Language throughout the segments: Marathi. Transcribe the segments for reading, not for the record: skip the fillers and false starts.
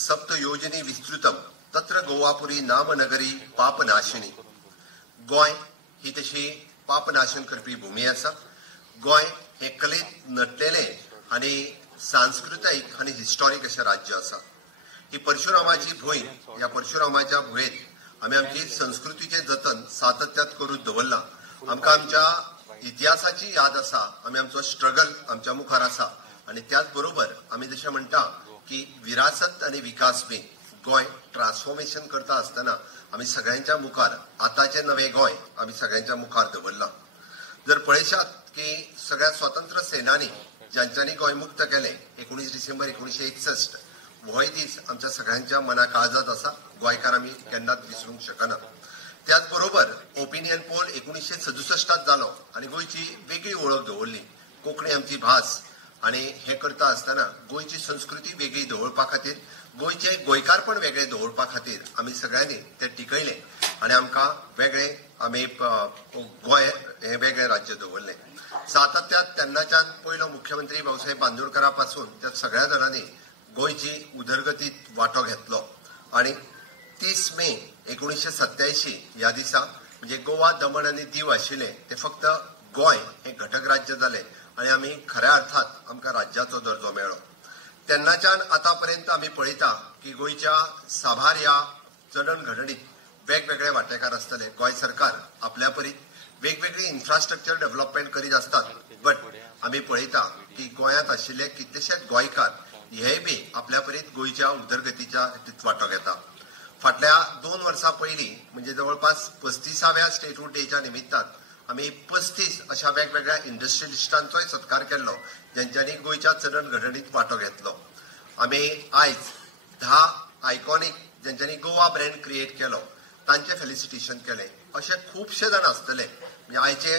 सप्त योजनी विस्तृतम तत्र गोवापुरी नाम नगरी पापनाशिनी. गोय ही तशी पापनाशन करपी भूमी आसा. गोय हे कलेत नटलेले आणि सांस्कृतिक आणि हिस्टॉरिक अशें राज्य आसा. ही परशुरामाची भूंय. या परशुरामाच्या भुंयेत आमी आमची संस्कृतीचे जतन सातत्यात करून दवरला. आमकां आमच्या इतिहासाची याद आसा. आमी आमचो स्ट्रगल आमच्या मुखार आसा आणि त्याच बरोबर आमी जशें म्हणटा की विरासत आणि विकास बी गोय ट्रान्सफॉर्मेशन करता आसतना आमी सगळ्यांच्या मुखार आताचे नवे गोय आमी सगळ्यांच्या मुखार दवरला. जर पळयशात की सगळ्या स्वतंत्र सेनानी ज्यांच्यांनी गोय मुक्त केले 19 डिसेंबर 1961 होय दीस आमच्या सगळ्यांच्या मना काळजात आसा. गोंयकार आमी केन्नाच विसरूंक शकना. त्याच बरोबर ओपिनियन पोल 1967 जालो आणि गोंयची वेगळी ओळख दवरली. कोंकणी आमची भास आणि हे करता आसतना गोंयची संस्कृती वेगळी दवरपा खातीर गोंयचे गोंयकारपण वेगळे दवरपा खातीर आमी सगळ्यांनी ते टिकयले आणि आमकां वेगळे आमी गोंय हे वेगळे राज्य दवरले. सातत्यात तेन्नाच्यान पयलो मुख्यमंत्री भाऊसाहेब बांदोडकरा पासून त्या सगळ्या जाणांनी गोंयची उदरगतीत वांटो घेतलो आणि 30 मे 1987 ह्या दिसा म्हणजे गोवा दमण आणि दीव आशिल्ले ते फक्त गोंय हे घटक राज्य जाले आणि आमी खऱ्या अर्थात आमकां राज्याचो दर्जो मेळ्ळो. तेन्नाच्यान आतापर्यंत आमी पळयता की गोंयच्या साबार ह्या जडणघडणीत वेगवेगळे वांटेकार आसतले. गोंय सरकार आपल्या परीत वेगवेगळी इन्फ्रास्ट्रक्चर डेव्हलपमेंट करीत असतात. बट आमी पळयता की गोंयांत आशिल्ले कितलेशेच गोंयकार हे बी आपल्या परीत गोंयच्या उदरगतीच्या वांटो घेता. फाटल्या 2 वर्सां पयलीं म्हणजे जवळपास 35व्या स्टेटहूड डेच्या निमित्तान आमी 35 अशा वेगवेगळ्या इंडस्ट्रियलिस्टांचोय सत्कार केल्लो ज्यांच्यांनी गोंयच्या चलनघडणीत वांटो घेतलो. आमी आयज 10 आयकॉनिक ज्यांच्यांनी गोवा ब्रँड क्रिएट केलो तांचे फेलिसिटेशन केले. असे खूबशे जाण आसतले म्हणजे आयचे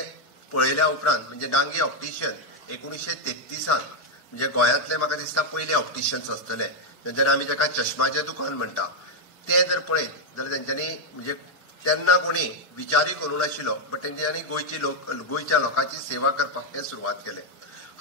पळयल्या उपरांत म्हणजे डांगी ऑप्टिशियन 1933 म्हणजे गोंयांतले म्हाका दिसता पयले ऑप्टिशियन्स आसतले ज्यांच्यानी आमी जाका चश्माचें दुकान म्हणटा ते जर पळयत जाल्यार तेंच्यांनी म्हणजे तेन्ना कोणी विचारूय करूं नाशिल्लो बट तेंच्यांनी गोंयच्या लोकांची सेवा करपाक हे सुरवात केले.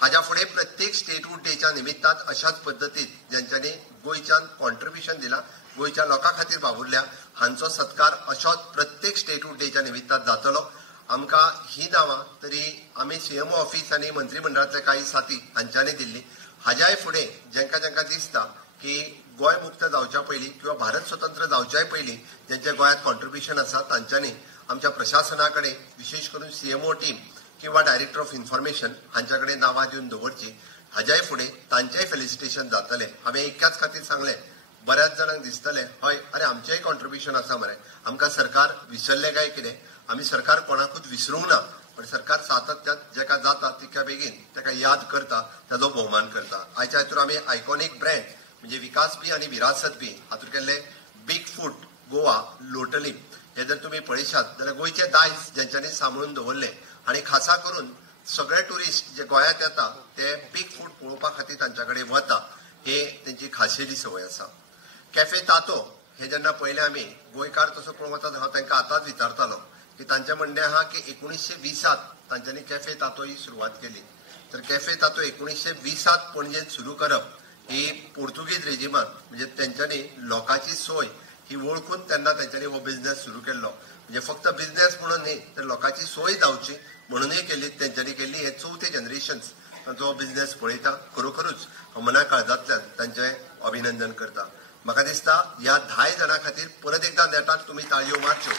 हाच्या फुडें प्रत्येक स्टेटहूड डेच्या निमित्तान अशाच पद्दतीन ज्यांच्यांनी गोंयच्यान कॉन्ट्रिब्युशन दिलां गोंयच्या लोकां खातीर वावुरल्या हांचो सत्कार अशोच प्रत्येक स्टेटहूड डेच्या निमित्तान जातलो. आमकां ही नांवां तरी आमी सीएमओ ऑफिस आनी मंत्रिमंडळांतले काही साथी हांच्यांनी दिल्ली. हाज्याय फुडें जेंकां जेंकां दिसता की गोंय मुक्त जावच्या पयलीं किंवा भारत स्वतंत्र जावच्याय पयलीं जेंचें गोंयांत कॉन्ट्रिब्युशन आसा तांच्यांनी आमच्या प्रशासना कडेन विशेष करून सीएमओ टीम किंवा डायरेक्टर ऑफ इन्फॉर्मेशन हांच्या कडेन नांवां दिवन दवरची. हाज्याय फुडें तांचेंय फेलिसिटेशन जातलें. हांवें एकाच खातीर सांगलें बऱ्याच जाणांक दिसतलें हय अरे आमचेंय कॉन्ट्रिब्युशन आसा मरे आमकां सरकार विसरलें काय कितें. आमी सरकार कोणाकूच विसरूंक ना पण सरकार सातत्यात जेका जाता तितक्या बेगीन ताका याद करता ताजो भोवमान करता. आयच्या हातूंत आमी आयकॉनिक ब्रँड म्हणजे विकास बी आणि विरासत बी हातूंत केल्ले बीग फूट गोवा लोटली हे जर तुम्ही पळयशात जाल्यार गोंयचे दायज ज्यांच्यांनी सांबाळून दवरले आणि खासा करून सगळे टुरिस्ट जे गोंयांत येता ते बीग फूट पळोवपा खातीर तांच्या कडेन वता हे तेंची खाशेली संवय आसा. कॅफे तातो हे जेन्ना पयलें आमी गोंयकार तसो पळोवंक वता हांव तांकां आतांच विचारतालो की तांचें म्हणणें आहा की 1920 तांच्यांनी कॅफे तातो ही सुरवात केली. तर कॅफे तातो 1920 पणजेंत सुरू करप ही पोर्तुगीज रेजिमान म्हणजे तेंच्यांनी लोकांची सोय ही वळखून तेन्ना तेंच्यांनी हो बिझनेस सुरू केल्लो. म्हणजे फक्त बिझनेस म्हणून न्ही तर लोकांची सोय जावची म्हणूनय केल्ली तेंच्यांनी केल्ली. हे 4थे जनरेशन्स तांचो बिझनेस पळयता. खरोखरूच मना काळजांतल्यान तांचें अभिनंदन करता. म्हाका दिसता ह्या 10 जाणां खातीर परत एकदा नेटाक तुमी ताळयो मारच्यो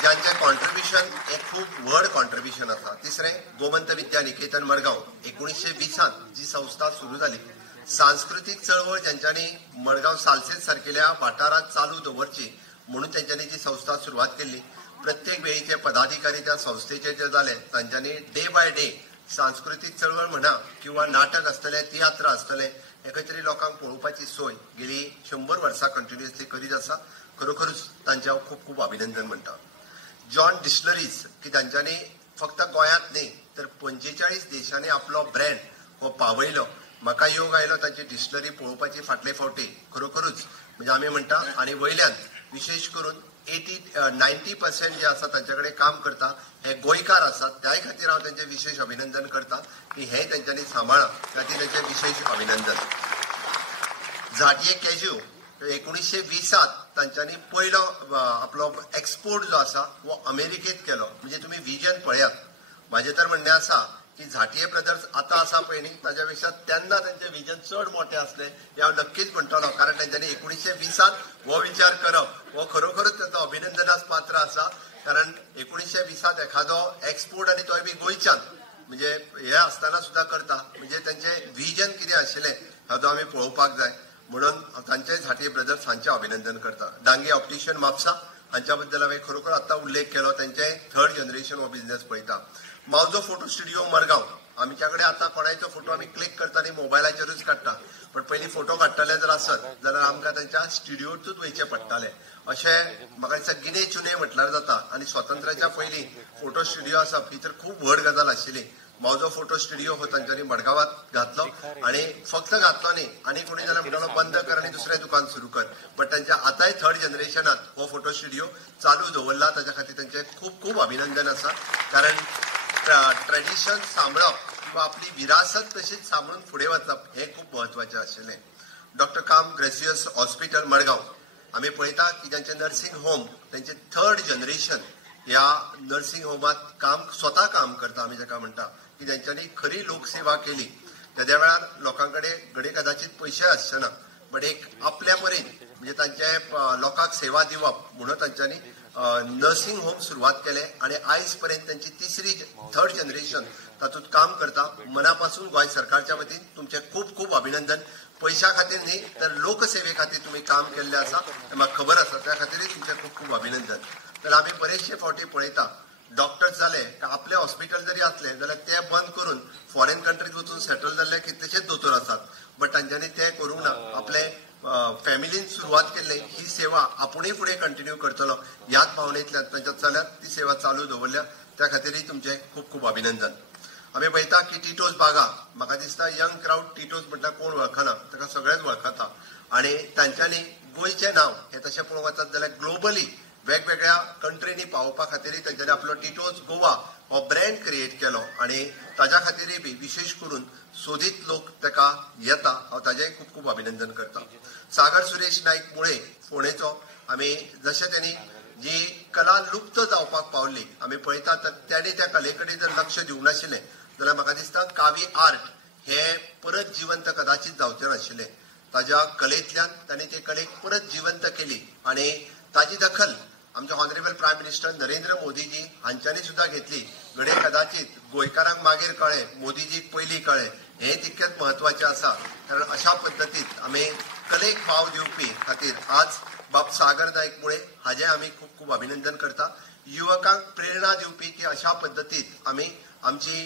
ज्यांचे कॉन्ट्रिब्युशन हे खूप व्हड कॉन्ट्रिब्युशन आसा. तिसरें गोमंत विद्या निकेतन मडगांव 1920 जी संस्था सुरू जाली. सांस्कृतीक चळवळ ज्यांच्यांनी मडगांव सालसेत सारकेल्या वाठारांत चालू दवरची म्हणून तेंच्यांनी जी संस्था सुरवात केल्ली. प्रत्येक वेळीचे पदाधिकारी त्या संस्थेचे जे जाले तांच्यांनी डे बाय डे सांस्कृतीक चळवळ म्हणा किंवा नाटक आसतले तियात्र आसतले हे खंय तरी लोकांक पळोवपाची सोय गेली 100 वर्सां कंटिन्युअसली करीत आसा. खरोखरूच तांचें हांव खूब खूब अभिनंदन म्हणटा. जॉन डिस्टलरीज की तांच्यांनी फक्त गोंयांत न्ही तर 45 देशांनी आपलो ब्रँड हो पावयलो. म्हाका योग आयलो तांची डिस्टलरी पळोवपाची फाटले फावटी. खरोखरूच म्हणजे आमी म्हणटा आणि वयल्यान विशेष करून 90% जे आसा तांच्याकडे काम करता हे गोंयकार आसात. त्याय खातीर हांव तांचे विशेष अभिनंदन करता की हे तांच्यांनी सांबाळ्ळा खातीर तांचे विशेष अभिनंदन. झांटये कॅज्यू 1920 तांच्यांनी पयलो आपलो एक्सपोर्ट जो आसा वो अमेरिकेत केलो. म्हणजे तुम्ही विजन पळयात. माझे तर म्हणणे आसा की झांटये ब्रदर्स आता आसा पळय न्ही ताच्या पेक्षा तेन्ना तांचे विजन चड मोठे असले हे हांव नक्कीच म्हणटलो. कारण तांच्यांनी 1920 हो विचार करप हो खरोखरच तांचो अभिनंदनास पात्र आसा. कारण 1920 एखादो एक्सपोर्ट आनी तोय बी गोंयच्यान म्हणजे हे आसतना सुद्धा करता. म्हणजे तांचे विजन कितें आशिल्लें हाचो आमी पळोवपाक जाय. म्हणून तांचे झांटये ब्रदर्स हांचे अभिनंदन करता. डांगे ऑप्टिशियन म्हापसा हांच्या बद्दल हांवें खरोखर आतां उल्लेख केलो. तांचे 3rd जनरेशन हो बिझनेस पळयता. मावजो फोटो स्टुडिओ मडगांव आमच्या कडेन आतां कोणाचो फोटो आमी क्लिक करता आनी मोबायलाचेरूच काडटा. पण पयलीं फोटो काडटले जर आसत जाल्यार आमकां तांच्या स्टुडिओतूच वयचें पडटालें. अशें म्हाका दिसता गिने चुने म्हटल्यार जाता. आनी स्वातंत्र्याच्या पयलीं फोटो स्टुडिओ आसप ही तर खूब व्हड गजाल आशिल्ली. मावजो फोटो स्टुडिओ हो तांच्यांनी मडगांवांत घातलो आनी फक्त घातलो न्ही आनी कोणी जाल्यार म्हणटालो बंद कर आनी दुसरें दुकान सुरू कर. बट तांच्या आतांय 3rd जनरेशनांत हो फोटो स्टुडिओ चालू दवरला. ताच्या खातीर तांचें खूब खूब अभिनंदन आसा. कारण ट्रेडिशन सांबाळप किंवा आपली विरासत तशीच सांबाळून फुडें वचप हें खूब म्हत्वाचें आशिल्लें. डॉक्टर काम ग्रेसियस हॉस्पिटल मडगांव आमी पळयता की तांचे नर्सिंग होम तांचे 3rd जनरेशन ह्या नर्सिंग होमात स्वता काम करता. आमी जाका म्हणटा की तांच्यांनी खरी लोकसेवा केली. तेद्या वेळार लोकां कडेन कदाचित पयशे आसचेना बट एक आपल्या परीन म्हणजे तांचे लोकांक सेवा दिवप म्हणून तांच्यांनी नर्सिंग होम सुरवात केले आनी आयज पर्यंत तांची 3rd जनरेशन तातूंत काम करता. मनापासून गोंय सरकारच्या वतीन तुमचे खूब खूब अभिनंदन. पैशा खातीर न्ही तर लोकसेवे खातीर तुम्ही काम केल्लें आसा हें म्हाका खबर आसा. त्या खातीरय तुमचे खूब खूब अभिनंदन. जाल्यार आमी बरेचशे फावटी पळयता डॉक्टर्स जाले आपले हॉस्पिटल जरी असले जाल्यार ते बंद करून फॉरेन कंट्रीत वचून सेटल जाल्ले कितलेशेच दोतोर आसात. बट तांच्यांनी ते करूंक ना. आपले फॅमिलीन सुरवात केल्ली ही सेवा आपुणूय फुडें कंटिन्यू करतलो ह्याच भावनेंतल्यान तांच्या चल्यात ती सेवा चालू दवरल्या. त्या खातीरय तुमचे खूब खूब अभिनंदन. आमी पळयता की टिटोज बागा म्हाका दिसता यंग क्राउड टिटोज म्हणटा कोण वळखना ताका सगळेच वळखता. आनी तांच्यांनी गोंयचें नांव हें तशें पळोवंक वचत जाल्यार ग्लोबली वेगवेगळ्या कंट्रीनी पावोवपा खातीरय तांच्यांनी आपलो टिटोज गोवा हो ब्रँड क्रिएट केलो आनी ताच्या खातीरय बी विशेष करून सोदीत लोक ताका येता. हांव ताचेंय खूब खूब अभिनंदन करता. सागर सुरेश नाईक मुळे फोंडेचो आमी जशें त्यांनी जी कला लुप्त जावपाक पावल्ली आमी पळयता तर त्याने त्या कले कडेन जर लक्ष दिवंक नाशिल्लें जाल्यार म्हाका दिसता कावी आर्ट हे परत जिवंत कदाचित जावचें नाशिल्लें. ताच्या कलेंतल्यान ताणें ते कलेक परत जिवंत केली आनी ताची दखल आमचे honourable prime minister Narendra Modiji हांच्यांनी सुद्धा घेतली. घडये कदाचित गोंयकारांक मागीर कळ्ळें मोदीजीक पयलीं कळ्ळें हें तितकेंच म्हत्वाचें आसा. कारण अशा पद्दतीत आमी कलेक वाव दिवपी खातीर आज बाब सागर नाईक मुळे हाजें आमी खूब खूब अभिनंदन करता. युवकांक प्रेरणा दिवपी की अशा पद्दतीत आमी आमची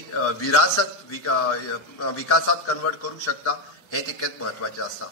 विरासत विकासात कन्वर्ट करूंक शकता हें तितकेंच म्हत्वाचें आसा.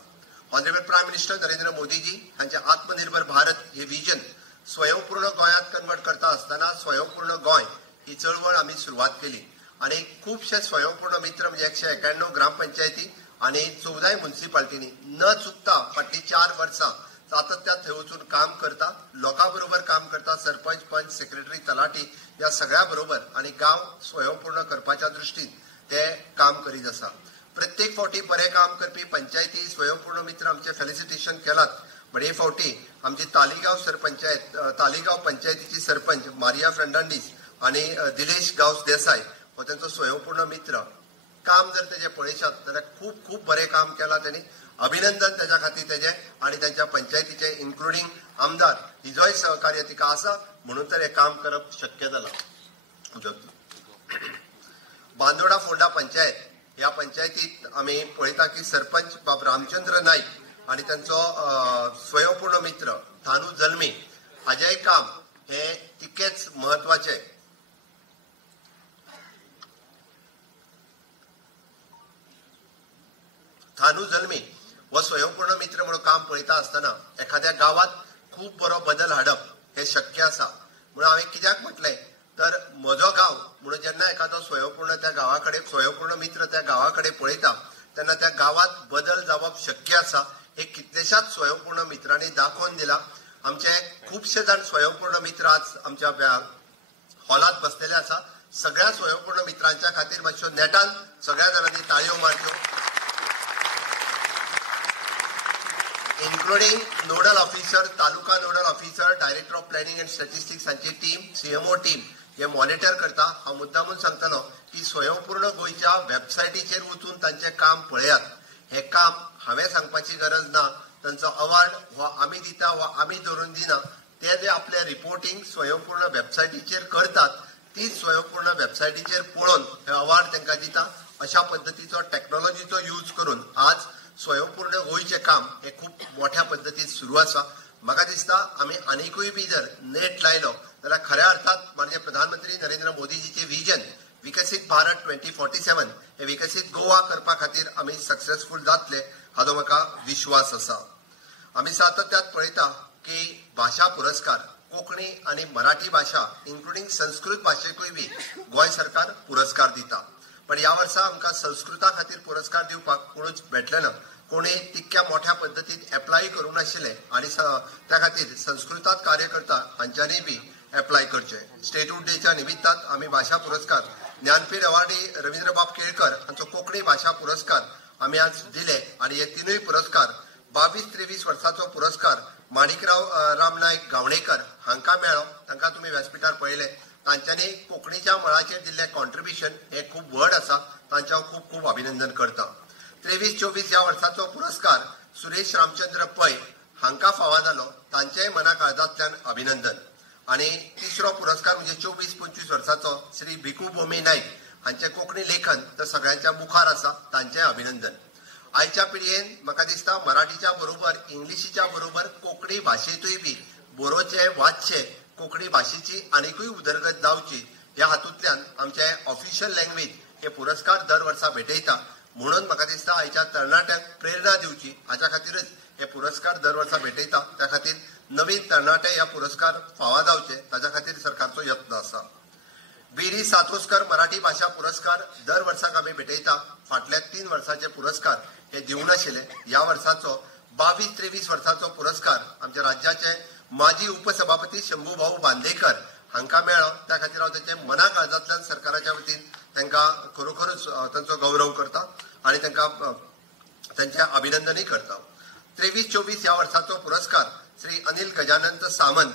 Honourable prime minister Narendra Modiji हांचे आत्मनिर्भर भारत हे विजन स्वयंपूर्ण गोंयांत कन्वर्ट करता आसतना स्वयंपूर्ण गोंय ही चळवळ आमी सुरवात केली आनी खुबशे स्वयंपूर्ण मित्र म्हणजे 191 ग्रामपंचायती आनी 14 म्युनिसिपालिटीनी न चुकता फाटलीं 4 वर्सां सातत्यान थंय वचून काम करता. लोकां बरोबर काम करता. सरपंच पंच सेक्रेटरी तलाटी ह्या सगळ्या बरोबर आनी गांव स्वयंपूर्ण करपाच्या दृश्टीन ते काम करीत आसा. प्रत्येक फावटी बरें काम करपी पंचायती स्वयंपूर्ण मित्र आमचे फेलिसिटेशन केलात. बट हे फावटी आमची तालिगांव पंचायतीची सरपंच मारिया फर्नांडीस आनी दिलेश गांवस देसाय हो तांचो स्वयंपूर्ण मित्र काम जर तेजे पळयशात जाल्यार खूब खूब बरें काम केलां त्यांनी. अभिनंदन त्याच्या खातीर तेजे आनी तांच्या पंचायतीचे इन्क्लुडींग आमदार हिजोय सहकार्य तिका आसा म्हणून तर हें काम करप शक्य जालां. बांदोडा फोंडा पंचायत ह्या पंचायतीत आमी पळयता की सरपंच बाब रामचंद्र नाईक आनी तांचो स्वयंपूर्ण मित्र थानू जल्मी हाजेंय काम हें तितकेंच म्हत्वाचें. थानू जल्मी हो स्वयंपूर्ण मित्र म्हणून काम पळयता आसतना एखाद्या गावात खूब बरो बदल हाडप हें शक्य आसा. म्हणून हांवें कित्याक म्हटलें तर म्हजो गांव म्हणून जेन्ना एखादो स्वयंपूर्ण त्या गांवा कडेन स्वयंपूर्ण मित्र त्या गांवा कडेन पळयता तेन्ना त्या गांवात बदल जावप शक्य आसा. हे कितलेशाच स्वयंपूर्ण मित्रांनी दाखोवन दिला. आमचे खूपशे जाण स्वयंपूर्ण मित्र आज आमच्या हॉलात बसलेले आसा. सगळ्या स्वयंपूर्ण मित्रांच्या खातीर मातशो नेटान सगळ्या जाणांनी ताळयो मारच्यो. Including nodal officer, taluka nodal officer, director of planning and statistics हांची टीम, सीएमओ टीम हे मॉनिटर करता. हांव मुद्दामून सांगतलो की स्वयंपूर्ण गोंयच्या वेबसायटीचेर वचून तांचें काम पळयात. हे काम हांवें सांगपाची गरज ना. तांचो अवॉर्ड हो आमी दिता वा आमी धरून दिना. ते जे आपले रिपोर्टिंग स्वयंपूर्ण वेबसायटीचेर करतात तीच स्वयंपूर्ण वेबसायटीचेर पळोवन हे अवॉर्ड तांकां दिता. अशा पद्दतीचो टेक्नॉलॉजीचो यूज करून आज स्वयंपूर्ण गोंयचें काम हे खूप मोठ्या पद्दतीन सुरू आसा. म्हाका दिसता आमी आनिकूय बी जर नेट लायलो जाल्यार खऱ्या अर्थात म्हणजे प्रधानमंत्री नरेंद्र मोदीजीचे विजन विकसीत भारत 2047 हे विकसीत गोवा करपा खातीर आमी सक्सेसफूल जातले हाचो म्हाका विश्वास आसा. आमी सातत्यात पळयता की भाशा पुरस्कार कोंकणी आनी मराठी भाशा इन्क्लुडिंग संस्कृत भाशेकूय बी गोंय सरकार पुरस्कार दिता. पण ह्या वर्सा आमकां संस्कृता खातीर पुरस्कार दिवपाक कोणूच भेटले ना. कोणी तितक्या मोठ्या पद्दतीन एप्लाय करूं नाशिल्ले आनी त्या खातीर संस्कृतात कार्य करता हांच्यांनी बी एप्लाय करचे. स्टेटहूड डेच्या निमित्तान आमी भाशा पुरस्कार ज्ञानपीठ अवॉर्डी रवींद्रबाब केळकर हांचो कोंकणी भाशा पुरस्कार आमी आज दिले आनी हे तिनूय पुरस्कार 22-23 वर्साचो पुरस्कार माणिकराव रामनायक गावणेकर हांकां मेळ्ळो. तांकां तुमी व्यासपीठार पळयले. तांच्यांनी कोंकणीच्या मळाचेर दिल्लें कॉन्ट्रिब्युशन हे खूब व्हड आसा. तांचें हांव खूब खूब अभिनंदन करता. 23-24 ह्या वर्साचो पुरस्कार सुरेश रामचंद्र पै हांकां फावो जालो. तांचेय मना काळजांतल्यान अभिनंदन. आनी तिसरो पुरस्कार म्हणजे 24-25 वर्साचो श्री भिकू भोमी नायक हांचें कोंकणी लेखन तर सगळ्यांच्या मुखार आसा. तांचेय अभिनंदन. आयच्या पिळयेन म्हाका दिसता मराठीच्या बरोबर इंग्लिशीच्या बरोबर कोंकणी भाशेंतूय बी बरोवचे वाचचे कोंकणी भाशेची आनिकूय उदरगत जावची ह्या हातूंतल्यान आमचे ऑफिशियल लँग्वेज हे पुरस्कार दर वर्सा भेटयता. म्हणून म्हाका दिसता आयच्या तरणाट्यांक प्रेरणा दिवची हाच्या खातीरच हे पुरस्कार दर वर्सा भेटयता. त्या खातीर नवीन तरणाटे ह्या पुरस्कार फावो जावचे ताच्या खातीर सरकारचो यत्न आसा. बीरी सातोस्कर मराठी भाशा पुरस्कार दर वर्साक आमी भेटयता. फाटल्या 3 वर्साचे पुरस्कार हे दिवनाशिल्ले. ह्या वर्साचो 22-23 वर्साचो पुरस्कार आमच्या राज्याचे माजी उपसभापती शंभूभाऊ बांदेकर हांकां मेळ्ळो. त्या खातीर हांव तांचे मना काळजांतल्यान सरकाराच्या वतीन तांकां खरोखरूच तांचो गौरव करता आनी तांकां तांचें अभिनंदनय करता. 23-24 ह्या वर्साचो पुरस्कार श्री अनिल गजानंद सामंत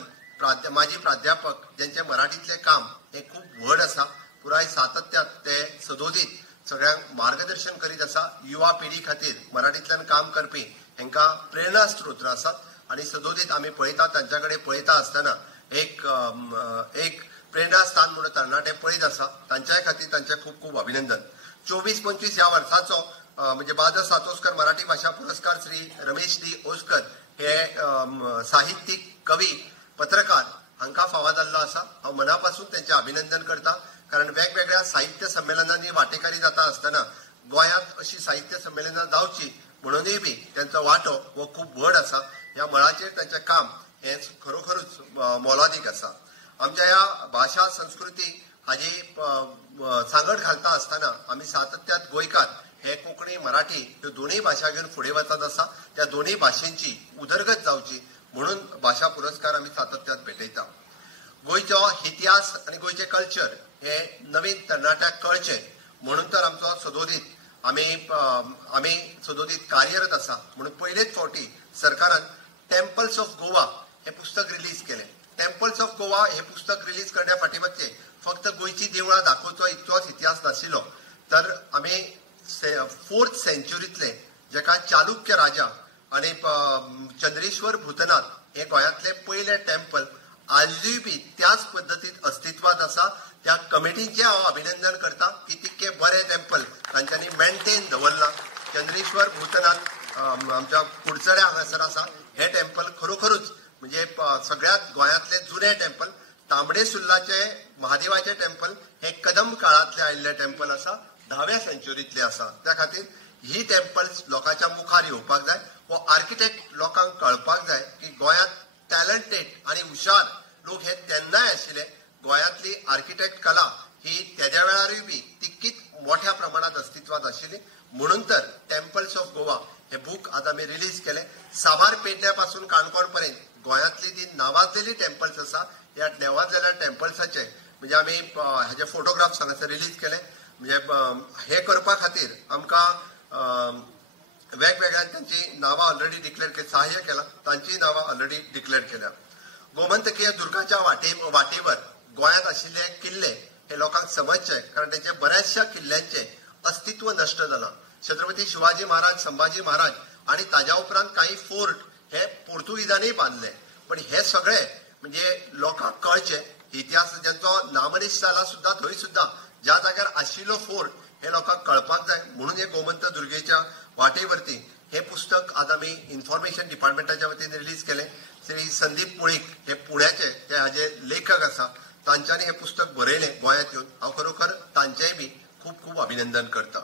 माजी प्राध्यापक ज्यांचे मराठीतले काम हे खूप व्हड आसा. पुराय सातत्यात ते सदोदीत सगळ्यांक मार्गदर्शन करीत आसा. युवा पिढी खातीर मराठीतल्यान काम करपी हांकां प्रेरणा स्त्रोत्र आसात आनी सदोदीत आमी पळयता तांच्या कडेन पळयता आसतना एक प्रेरणा स्थान म्हणून तरणाटे पळयत आसा. तांच्या खातीर तांचे खूप खूप अभिनंदन. 24-25 ह्या वर्साचो म्हणजे बादर सातोस्कर मराठी भाषा पुरस्कार श्री रमेश डी ओसकर हे साहित्यिक कवी पत्रकार हांकां फावो जाल्लो आसा. हांव मनापासून तांचें अभिनंदन करता. कारण वेगवेगळ्या साहित्य संमेलनांनी वांटेकारी जाता आसतना गोंयांत अशी साहित्य संमेलनां जावची म्हणूनय बी तांचो वांटो हो खूब व्हड आसा. ह्या मळाचेर तांचें काम हे खरोखरूच मोलादीक आसा. आमच्या ह्या भाशा संस्कृती हाजी सांगड घालता आसतना आमी सातत्यात गोंयकार हे कोंकणी मराठी ह्यो दोनूय भाशा घेवन फुडें वचत आसा. त्या दोनूय भाशेंची उदरगत जावची म्हणून भाशा पुरस्कार आमी सातत्यात भेटयता. गोंयचो इतिहास आनी गोंयचें कल्चर हे नवीन तरणाट्याक कळचें म्हणून तर आमचो सदोदीत आमी सदोदीत कार्यरत आसा. म्हणून पयलेच फावटी सरकारान टेम्पल्स ऑफ गोवा हे पुस्तक रिलीज केलें. टेम्पल्स ऑफ गोवा हे पुस्तक रिलीज करण्या फाटीमागचे फक्त गोंयची देवळां दाखोवचो इतकोच इतिहास नाशिल्लो तर आमी 4th सेंच्युरीतले जेका चालुक्य राजा आनी चंद्रेश्वर भूतनाथ हे गोंयांतले पयले टेम्पल आजूय बी त्याच पद्दतीत अस्तित्वात आसा. त्या कमिटीचें हांव अभिनंदन करता की तितके बरे टेम्पल तांच्यांनी मेंटेन दवरला. चंद्रेश्वर भूतनाथ आमच्या कुडचड्या हांगासर आसा. हे टेम्पल खरोखरूच म्हणजे सगळ्यात गोंयांतले जुने टेम्पल. तांबडे सुर्लाचे महादेवाचे टेम्पल हे कदंब काळांतले आयिल्ले टेम्पल आसा. 10व्या सेंच्युरीतले आसा. त्या खातीर ही टेम्पल्स लोकांच्या मुखार येवपाक जाय. वो आर्किटेक्ट लोकांक कळपाक जाय की गोंयांत टॅलंटेड आनी हुशार लोक हे तेन्नाय आशिल्ले. गोंयांतली आर्किटेक्ट कला ही तेद्या वेळारूय बी तितकीच मोठ्या प्रमाणात अस्तित्वात आशिल्ली. म्हणून तर टेम्पल्स ऑफ गोवा हे बूक आज आमी रिलीज केले. साबार पेडण्या पासून काणकोण पर्यंत गोंयांतली जी नावाजलेली टेम्पल्स आसा ह्या नावाजलेल्या टेम्पल्साचे म्हणजे आमी हाचे फोटोग्राफ्स हांगासर रिलीज केले. म्हणजे हे करपा खातीर आमकां वेगवेगळ्या त्यांची नावां ऑलरेडी डिक्लेअर केली, सहाय्य केला, तांची नावां ऑलरेडी डिक्लेअर केल्या. गोमंतकीय दुर्गाच्या वाटेवर गोंयांत आशिल्ले किल्ले हे लोकांक समजचे, कारण त्यांचे बऱ्याचशा किल्ल्यांचे अस्तित्व नष्ट जालां. छत्रपती शिवाजी महाराज, संभाजी महाराज आणि ताज्या उपरांत काही फोर्ट हे पोर्तुगीजांनी बांधले. पण हे सगळे म्हणजे लोकांक कळचे, इतिहास ज्यांचो नामनिश जाला सुद्धा थंय सुद्धा ज्या जाग्यार आशिल्लो फोर्ट हे लोकांक कळपाक जाय. म्हणून हे गोमंत दुर्गेच्या वाटेवरती हे पुस्तक आज आम्ही इन्फॉर्मेशन डिपार्टमेंटाच्या वतीने रिलीज केले. श्री संदीप मुळीक हे पुण्याचे ते हाजे लेखक आसा, तांच्यांनी हे पुस्तक बरयले गोंयांत येवन. हांव खरोखर तांचेय बी खूप खूप अभिनंदन करता.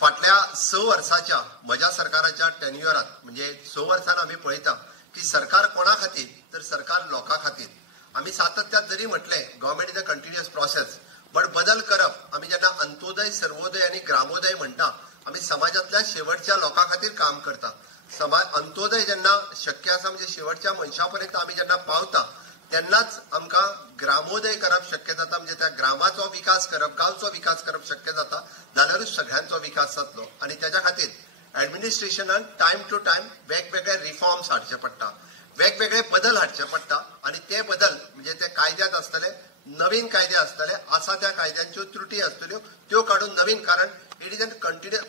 फाटल्या 6 वर्साच्या म्हज्या सरकाराच्या टेन्युअरात म्हणजे 6 वर्सान आमी पळयता की सरकार कोणा खातीर तर सरकार लोकां खातीर. आमी सातत्यान जरी म्हटले government is a continuous process, but बदल करप. आमी जेन्ना अंत्योदय, सर्वोदय आणि ग्रामोदय म्हणटा आमी समाजातल्या शेवटच्या लोकां खातीर काम करता. अंत्योदय जेन्ना शक्य आसा म्हणजे शेवटच्या मनशा पर्यंत आमी जेन्ना पावता तेन्नाच आमकां ग्रामोदय करप शक्य जाता. म्हणजे त्या ग्रामाचो विकास करप, गांवचो विकास करप शक्य जाता, जाल्यारूच सगळ्यांचो विकास जातलो. आणि त्याच्या खातीर ऍडमिनिस्ट्रेशनान टायम टू टायम वेगवेगळे रिफॉर्म्स हाडचे पडटा, वेगवेगळे बदल हाडचे पडटा. आणि ते बदल म्हणजे ते कायद्यात आसतले, नवीन कायदे आसतले, आसा त्या कायद्यांच्यो त्रुटी आसतल्यो त्यो काडून नवीन, कारण it is a continue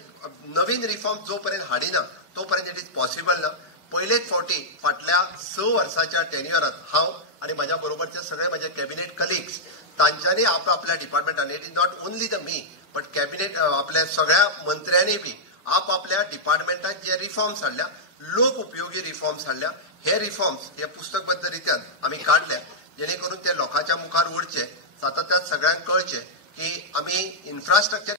Naveen reform जो पर्यंत हाडिना तोपर्यंत इट इज पॉसिबल ना. पहिलेच फावटी फाटल्या 6 वर्साच्या टेन्युअरात हांव आणि माझ्या बरोबरचे सगळे माझे कॅबिनेट कलिग्स तांच्यांनी आपल्या डिपार्टमेंटान, it is not only the मी बट कॅबिनेट आपल्या सगळ्या मंत्र्यांनी बी आपल्या डिपार्टमेंटात जे रिफॉर्म्स हाडल्या, लोक उपयोगी रिफॉर्म्स हाडल्या. हे रिफॉर्म्स हे पुस्तकबद्ध रित्यान आमी काढल्या जेणे करून ते लोकांच्या मुखार उरचे. सातत्यान सगळ्यांक कळचे की आमी इन्फ्रास्ट्रक्चर